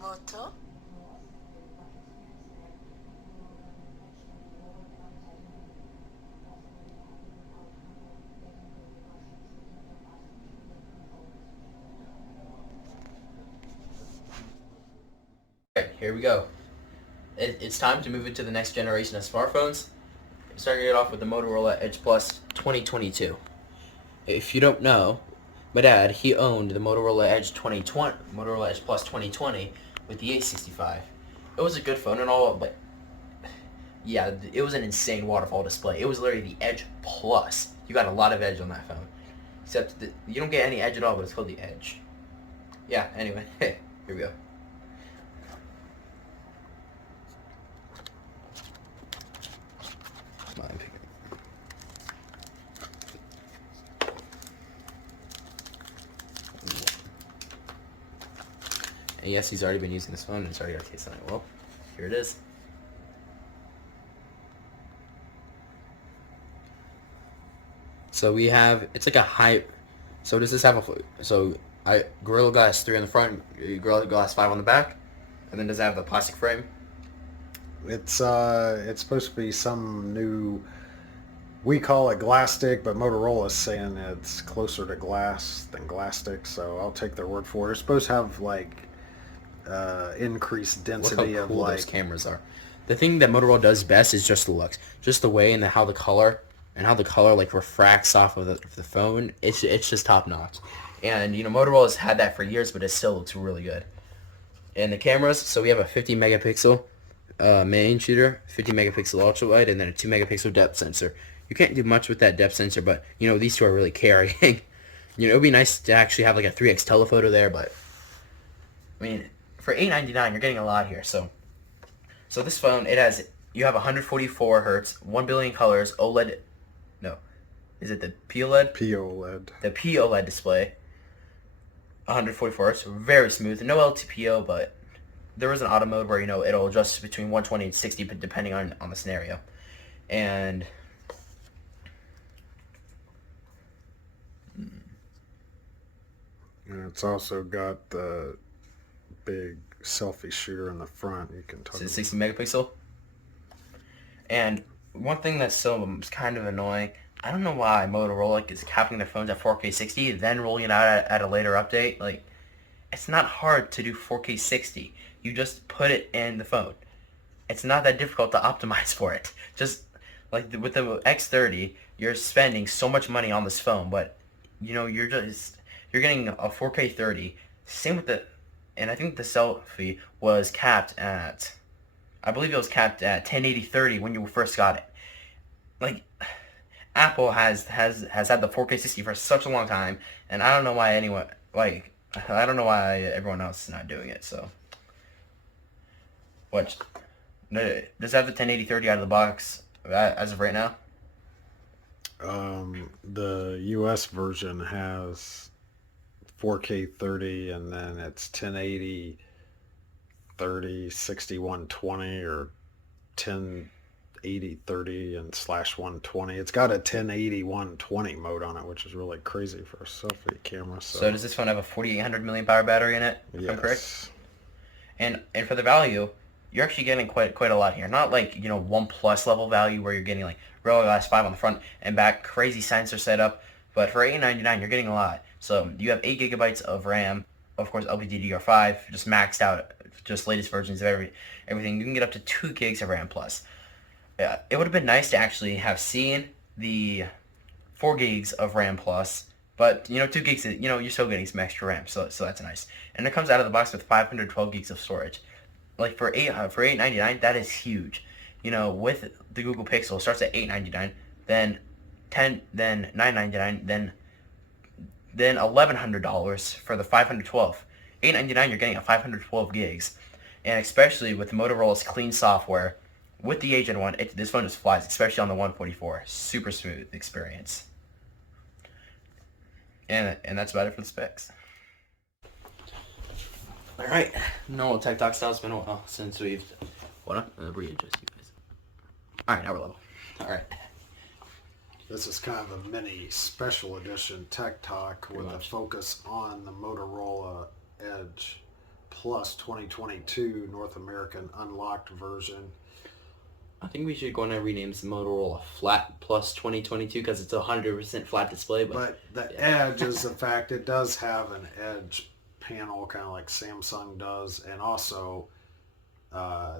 Moto. Alright, here we go. It's time to move into the next generation of smartphones. Starting it off with the Motorola Edge Plus 2022. If you don't know, my dad, he owned the Motorola Edge 2020, Motorola Edge Plus 2020 with the A65. It was a good phone and all, but yeah, it was an insane waterfall display. It was literally the Edge Plus. You got a lot of edge on that phone. Except you don't get any edge at all, but it's called the Edge. Yeah, anyway, here we go. Come on, pick it. And yes, he's already been using this phone and it's already got a case on it. Well, here it is. So we have, it's like a high, so does this have Gorilla Glass 3 on the front, Gorilla Glass 5 on the back, and then does it have the plastic frame? It's supposed to be some new. We call it Glastic, but Motorola's saying it's closer to glass than Glastic, so I'll take their word for it. It's supposed to have like increased Look how density of cool those like. cameras are. The thing that Motorola does best is just the looks, just the way and how the color like refracts off of the phone. It's just top notch, and Motorola's had that for years, but it still looks really good. And the cameras, so we have a 50 megapixel main shooter, 50 megapixel ultra wide, and then a 2 megapixel depth sensor. You can't do much with that depth sensor, but these two are really carrying. It would be nice to actually have like a 3x telephoto there, but I mean, for $899, you're getting a lot here. So this phone, you have 144 hertz, 1 billion colors, OLED. No, is it the POLED? POLED. The POLED display. 144 hertz, very smooth. No LTPO, but there is an auto mode where it'll adjust between 120 and 60 depending on the scenario. And And it's also got the big selfie shooter in the front. You can talk. it's 60 megapixel. And one thing that's still kind of annoying, I don't know why Motorola is capping their phones at 4K 60, then rolling it out at a later update. Like, it's not hard to do 4K 60. You just put it in the phone. It's not that difficult to optimize for it. Just like with the X30, you're spending so much money on this phone, but you're getting a 4K 30. Same with and I think the selfie was capped at, I believe it was capped at 1080 30 when you first got it. Like, Apple has had the 4K 60 for such a long time, and I don't know why I don't know why everyone else is not doing it. So, what does it have the 1080 30 out of the box as of right now? The US version has 4K 30, and then it's 1080 30 6120 or 1080 30 and slash 120. It's got a 1080 120 mode on it, which is really crazy for a selfie camera. So does this phone have a 4800 milliamp hour battery in it? If I'm correct. Yes. And for the value, you're actually getting quite a lot here. Not like OnePlus level value where you're getting like Gorilla Glass 5 on the front and back, crazy sensor setup. But for $899, you're getting a lot. So you have 8 gigabytes of RAM, of course LPDDR5, just maxed out, just latest versions of everything. You can get up to 2 gigs of RAM plus. Yeah, it would have been nice to actually have seen the 4 gigs of RAM plus, but 2 gigs, you're still getting some extra RAM, so that's nice. And it comes out of the box with 512 gigs of storage. Like for $899, that is huge. With the Google Pixel, it starts at $899, then $999, then $1,100 for the 512. $899, you're getting a 512 gigs, and especially with Motorola's clean software, with the Agent one, this phone just flies, especially on the 144. Super smooth experience. And that's about it for the specs. All right, normal tech talk style. It's been a while since we've readjust you guys. All right, now we're level. All right. This is kind of a mini special edition tech talk with a focus on the Motorola Edge Plus 2022 North American unlocked version. I think we should go and rename the Motorola Flat Plus 2022 because it's a 100% flat display. But the yeah. Edge is the fact it does have an Edge panel, kind of like Samsung does, and also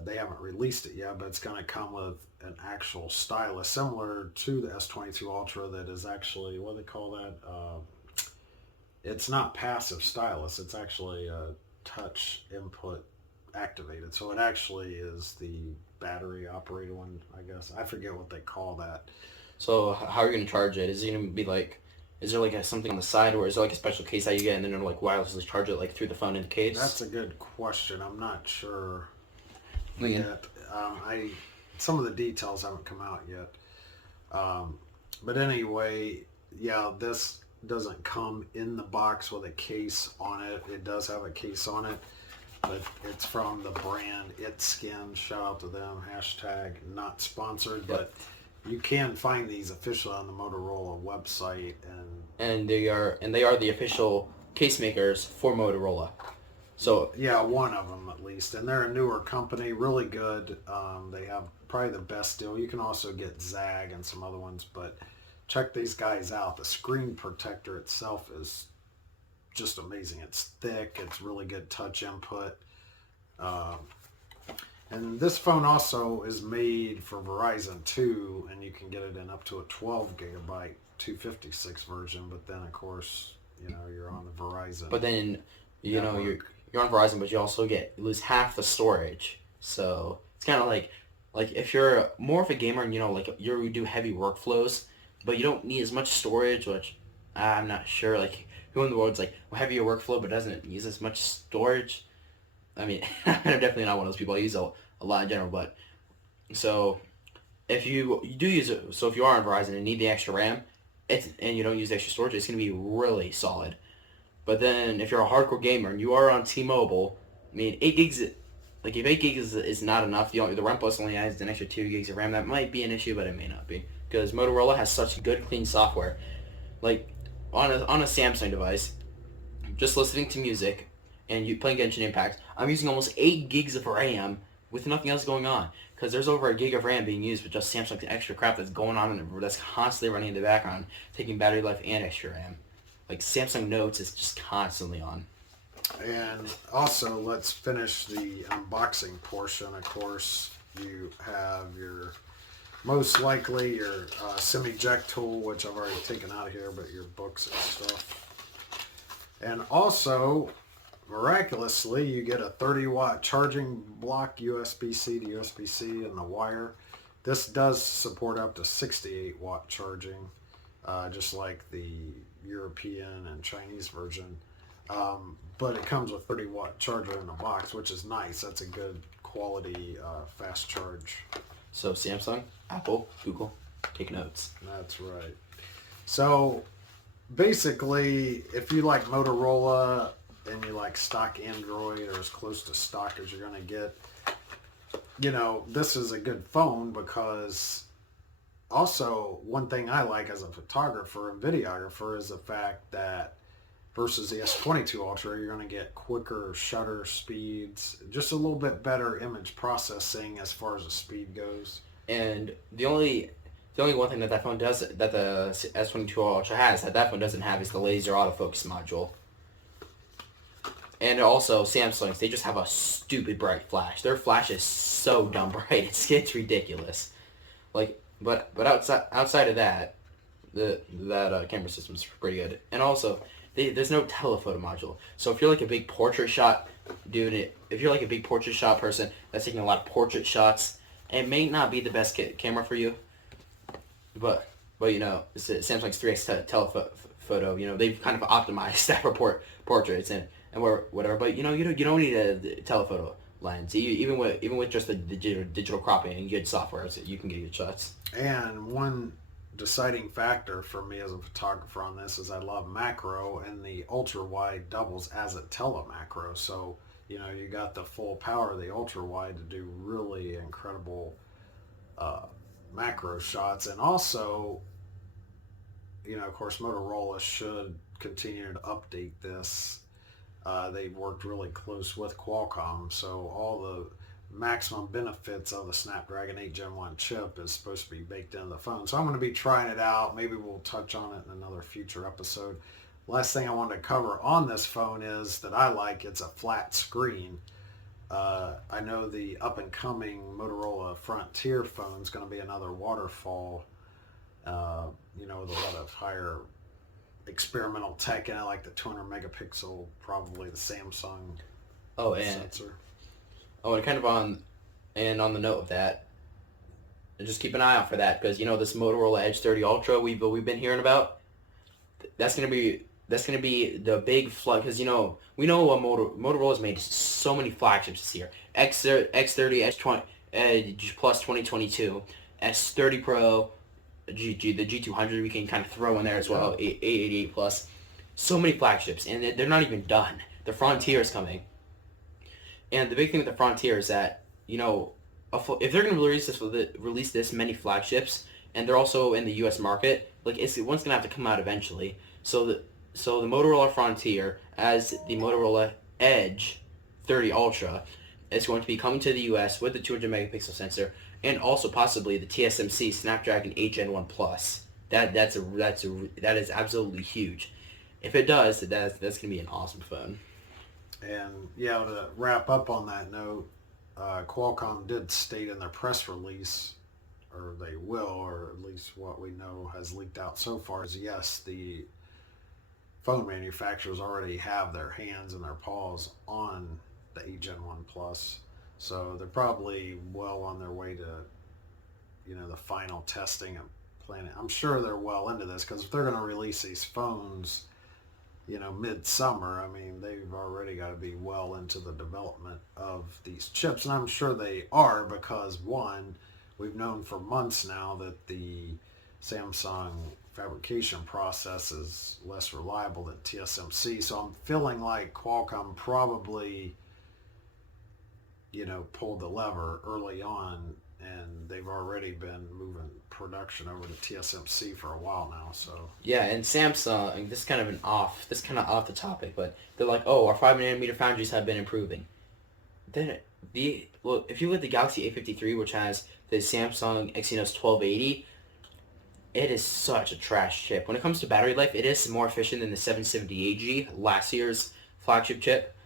they haven't released it yet, but it's going to come with an actual stylus similar to the S22 Ultra that is actually, what do they call that? It's not passive stylus. It's actually a touch input activated. So it actually is the battery operated one, I guess. I forget what they call that. So how are you going to charge it? Is it going to be like, is there like something on the side, or is there like a special case that you get and then it'll like wirelessly charge it like through the phone in the case? That's a good question. I'm not sure Yeah. yet. Some of the details haven't come out yet. But anyway, yeah, this doesn't come in the box with a case on it. It does have a case on it, but it's from the brand It's Skin. Shout out to them. Hashtag not sponsored, but you can find these officially on the Motorola website, and they are the official case makers for Motorola. So yeah, one of them at least, and they're a newer company, really good. They have probably the best deal. You can also get Zag and some other ones, but check these guys out. The screen protector itself is just amazing. It's thick. It's really good touch input. And this phone also is made for Verizon too, and you can get it in up to a 12 gigabyte 256 version. But then, of course, you're on the Verizon. But then, network. you're on Verizon, but you also lose half the storage. So it's kind of like if you're more of a gamer and like you do heavy workflows, but you don't need as much storage, which I'm not sure. Like who in the world's like heavier workflow but doesn't use as much storage? I mean, I'm definitely not one of those people. I use a lot in general, but so if you do use it, so if you are on Verizon and need the extra RAM, and you don't use the extra storage, it's gonna be really solid. But then if you're a hardcore gamer and you are on T-Mobile, I mean 8 gigs, like if 8 gigs is not enough, the RAM Plus only adds an extra 2 gigs of RAM. That might be an issue, but it may not be because Motorola has such good clean software. Like on a Samsung device, just listening to music and you playing Genshin Impact, I'm using almost 8 gigs of RAM with nothing else going on because there's over a gig of RAM being used with just Samsung's extra crap that's going on that's constantly running in the background, taking battery life and extra RAM. Like Samsung Notes is just constantly on. And also, let's finish the unboxing portion. Of course, you have most likely your SIM eject tool, which I've already taken out of here, but your books and stuff. And also, miraculously, you get a 30-watt charging block, USB-C to USB-C, and the wire. This does support up to 68-watt charging, just like the European and Chinese version. But it comes with 30-watt charger in the box, which is nice. That's a good quality fast charge. So Samsung, Apple, Google, take notes. That's right. So basically, if you like Motorola and you like stock Android or as close to stock as you're going to get, this is a good phone because also one thing I like as a photographer and videographer is the fact that versus the S22 Ultra, you're going to get quicker shutter speeds, just a little bit better image processing as far as the speed goes. And the only one thing that phone does, that the S22 Ultra has, that phone doesn't have, is the laser autofocus module. And also, Samsung's, they just have a stupid bright flash. Their flash is so dumb bright, it's ridiculous. Like, but outside of that, that camera system's pretty good. And also, there's no telephoto module. So if you're like a big portrait shot dude, if you're like a big portrait shot person that's taking a lot of portrait shots, it may not be the best camera for you. But it's Samsung's 3x telephoto. They've kind of optimized that for portraits and whatever. But you don't need a telephoto lens. Even with just the digital cropping and good software, so you can get good shots. And one deciding factor for me as a photographer on this is I love macro, and the ultra wide doubles as a telemacro. So you got the full power of the ultra wide to do really incredible macro shots. And also, of course, Motorola should continue to update this They've worked really close with Qualcomm, so all the maximum benefits of the Snapdragon 8 Gen 1 chip is supposed to be baked into the phone. So I'm going to be trying it out. Maybe we'll touch on it in another future episode. Last thing I wanted to cover on this phone is that I like it's a flat screen. I know the up-and-coming Motorola Frontier phone is going to be another waterfall, with a lot of higher experimental tech in it, like the 200 megapixel, probably the Samsung sensor. And kind of on the note of that, just keep an eye out for that, because this Motorola Edge 30 Ultra we've been hearing about. That's gonna be the big flood, because we know what Motorola's made so many flagships this year. X30, S20, Edge Plus 2022, S30 Pro, the G200 we can kind of throw in there as well. 888 Plus, so many flagships, and they're not even done. The Frontier is coming, and the big thing with the Frontier is that if they're going to release this many flagships, and they're also in the U.S. market, one's going to have to come out eventually. So the Motorola Frontier, as the Motorola Edge 30 Ultra, is going to be coming to the U.S. with the 200 megapixel sensor, and also possibly the TSMC Snapdragon 8 Gen 1 Plus. That is absolutely huge. If it does, that's going to be an awesome phone. And to wrap up on that note, Qualcomm did state in their press release, or they will, or at least what we know has leaked out so far, is yes, the phone manufacturers already have their hands and their paws on the 8 Gen 1 Plus. So they're probably well on their way to, the final testing and planning. I'm sure they're well into this, because if they're going to release these phones, midsummer, they've already got to be well into the development of these chips. And I'm sure they are, because one, we've known for months now that the Samsung fabrication process is less reliable than TSMC. So I'm feeling like Qualcomm probably, pulled the lever early on, and they've already been moving production over to TSMC for a while now. So yeah, and Samsung, this is kind of off the topic, but they're like, oh, our 5nm foundries have been improving. Then if you look at the Galaxy A53, which has the Samsung Exynos 1280, it is such a trash chip. When it comes to battery life, it is more efficient than the 770AG, last year's flagship chip,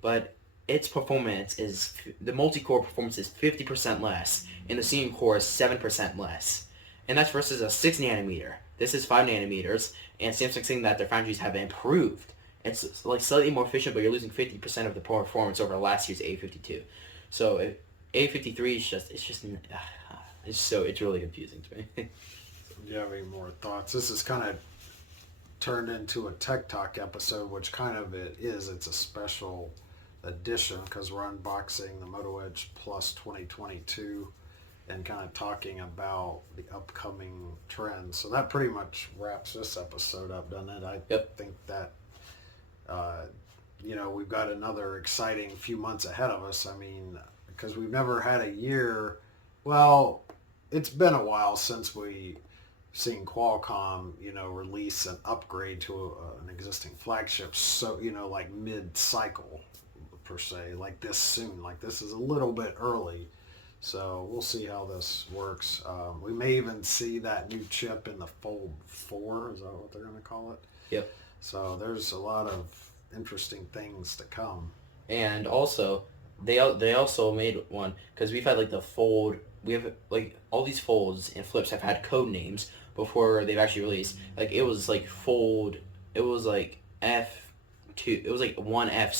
but its performance is, the multi-core performance is 50% less, and the single core is 7% less. And that's versus a 6 nanometer. This is 5 nanometers, and Samsung's saying that their foundries have improved. It's slightly more efficient, but you're losing 50% of the performance over last year's A52. So A53 it's really confusing to me. Do you have any more thoughts? This is kind of turned into a Tech Talk episode, which kind of it is. It's a special edition because we're unboxing the Moto Edge Plus 2022 and kind of talking about the upcoming trends. So that pretty much wraps this episode up, doesn't it? I think that we've got another exciting few months ahead of us. Because we've never had a year. Well, it's been a while since we seen Qualcomm, release an upgrade to an existing flagship. So, like mid-cycle per se, like this soon. Like this is a little bit early. So we'll see how this works. We may even see that new chip in the Fold 4. Is that what they're going to call it? Yep. So there's a lot of interesting things to come. And also, they also made one, because we've had the Fold. We have all these Folds and Flips have had code names before they've actually released. It was Fold. It was F2. It was 1F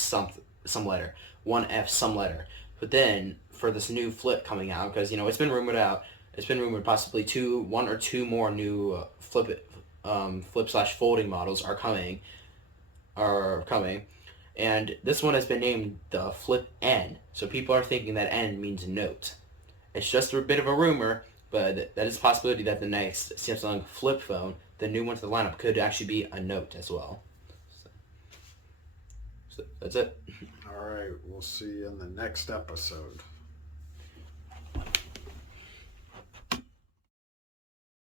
some letter, 1F some letter. But then for this new Flip coming out, because it's been rumored possibly one or two more new Flip/folding models are coming, and this one has been named the Flip N. So people are thinking that N means note. It's just a bit of a rumor, but that is a possibility that the next Samsung Flip phone, the new one to the lineup, could actually be a note as well. So that's it. All right, we'll see you in the next episode.